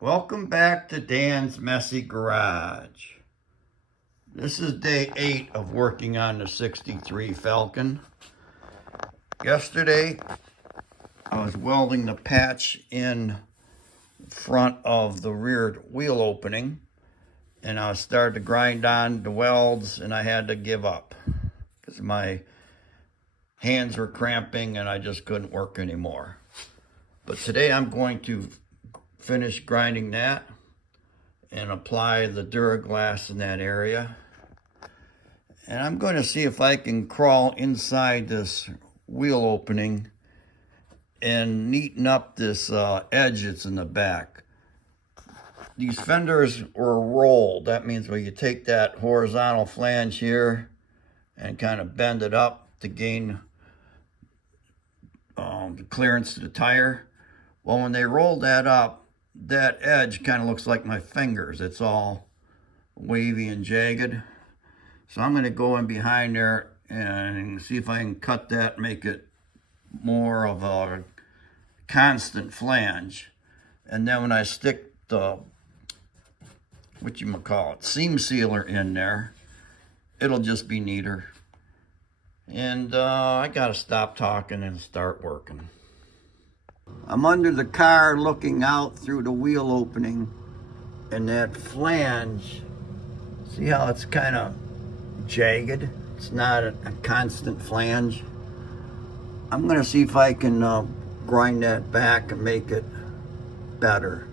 Welcome back to Dan's Messy Garage. This is day 8 of working on the 63 Falcon. Yesterday, I was welding the patch in front of the rear wheel opening, and I started to grind on the welds, and I had to give up because my hands were cramping and I just couldn't work anymore. But today I'm going to finish grinding that and apply the Duraglas in that area. And I'm going to see if I can crawl inside this wheel opening and neaten up this edge that's in the back. These fenders were rolled. That means when you take that horizontal flange here and kind of bend it up to gain the clearance to the tire. Well, when they rolled that up, that edge kind of looks like my fingers. It's all wavy and jagged. So I'm going to go in behind there and see if I can cut that, make it more of a constant flange. And then when I stick the, seam sealer in there, it'll just be neater. And I got to stop talking and start working. I'm under the car looking out through the wheel opening, and that flange, see how it's kind of jagged? It's not a constant flange. I'm going to see if I can grind that back and make it better.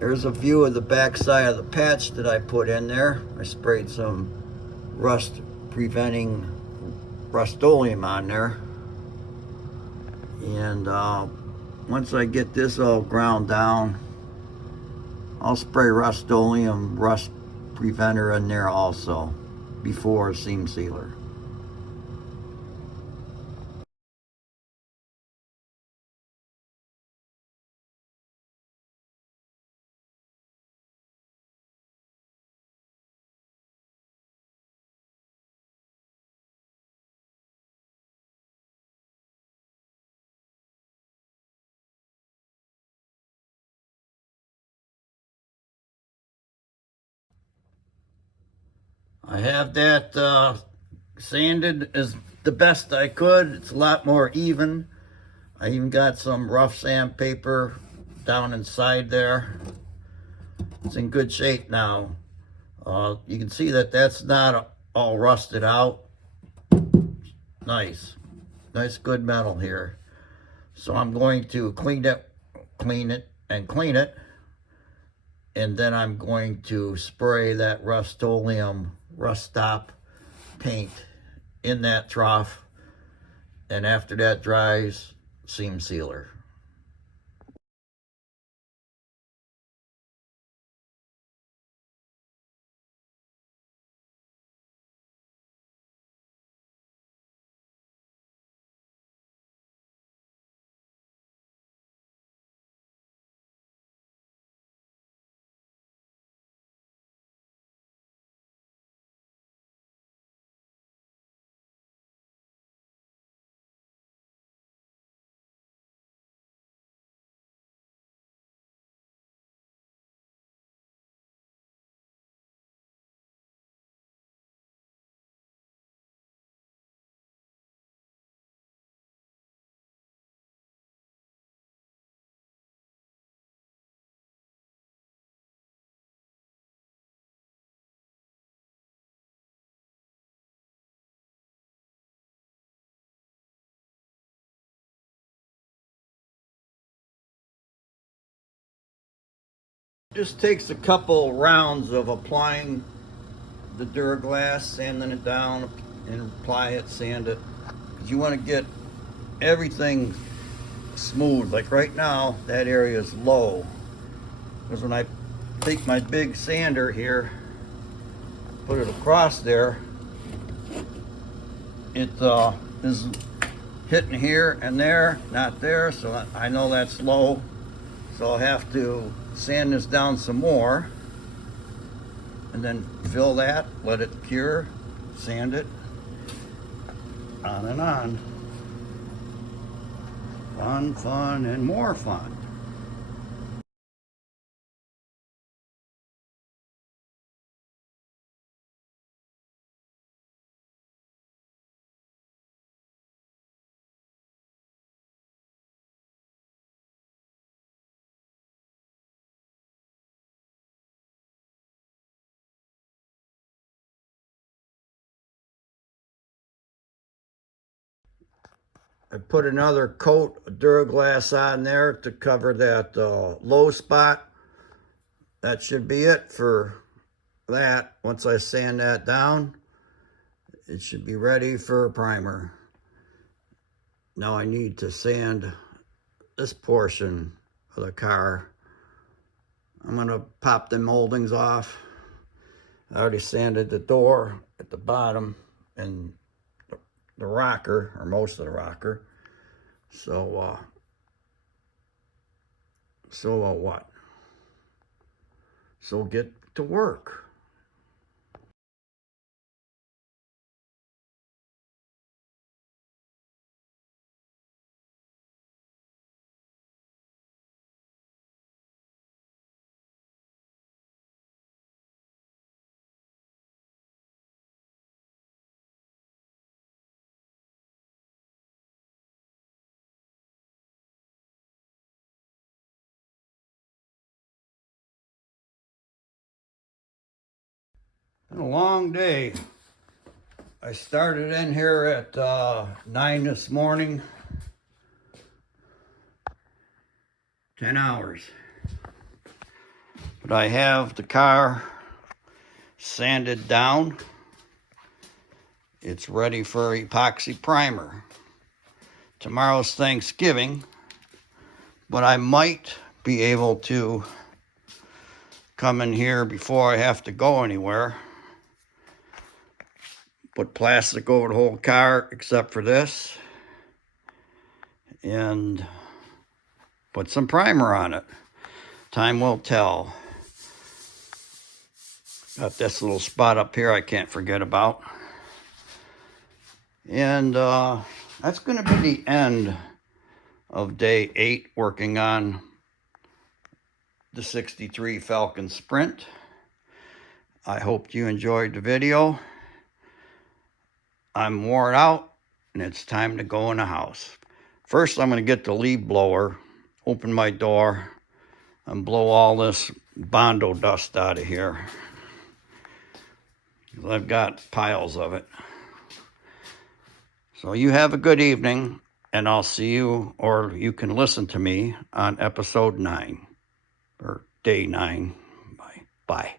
There's a view of the back side of the patch that I put in there. I sprayed some rust-preventing Rust-Oleum on there. And once I get this all ground down, I'll spray Rust-Oleum rust preventer in there also before seam sealer. I have that sanded as the best I could. It's a lot more even. I even got some rough sandpaper down inside there. It's in good shape now. You can see that that's not all rusted out. Nice good metal here. So I'm going to clean it, and clean it. And then I'm going to spray that Rust-Oleum Rust Stop paint in that trough. And after that dries, seam sealer. Just takes a couple rounds of applying the Duraglas, sanding it down, and apply it, sand it. Because you want to get everything smooth. Like right now, that area is low. Because when I take my big sander here, put it across there, it is hitting here and there, not there, so I know that's low. So I'll have to sand this down some more and then fill that, let it cure, sand it, on and on. Fun, fun, and more fun. I put another coat of Duraglas on there to cover that low spot. That should be it for that. Once I sand that down, it should be ready for a primer. Now I need to sand this portion of the car. I'm gonna pop the moldings off. I already sanded the door at the bottom and the rocker, or most of the rocker. So what? So get to work. Been a long day. I started in here at 9 this morning. 10 hours. But I have the car sanded down. It's ready for epoxy primer. Tomorrow's Thanksgiving, but I might be able to come in here before I have to go anywhere. Put plastic over the whole car except for this, and put some primer on it. Time will tell. Got this little spot up here I can't forget about. And that's going to be the end of day 8 working on the 63 Falcon Sprint. I hope you enjoyed the video. I'm worn out and it's time to go in the house. First, I'm going to get the leaf blower, open my door, and blow all this Bondo dust out of here. I've got piles of it. So you have a good evening, and I'll see you, or you can listen to me on episode 9, or day 9. Bye.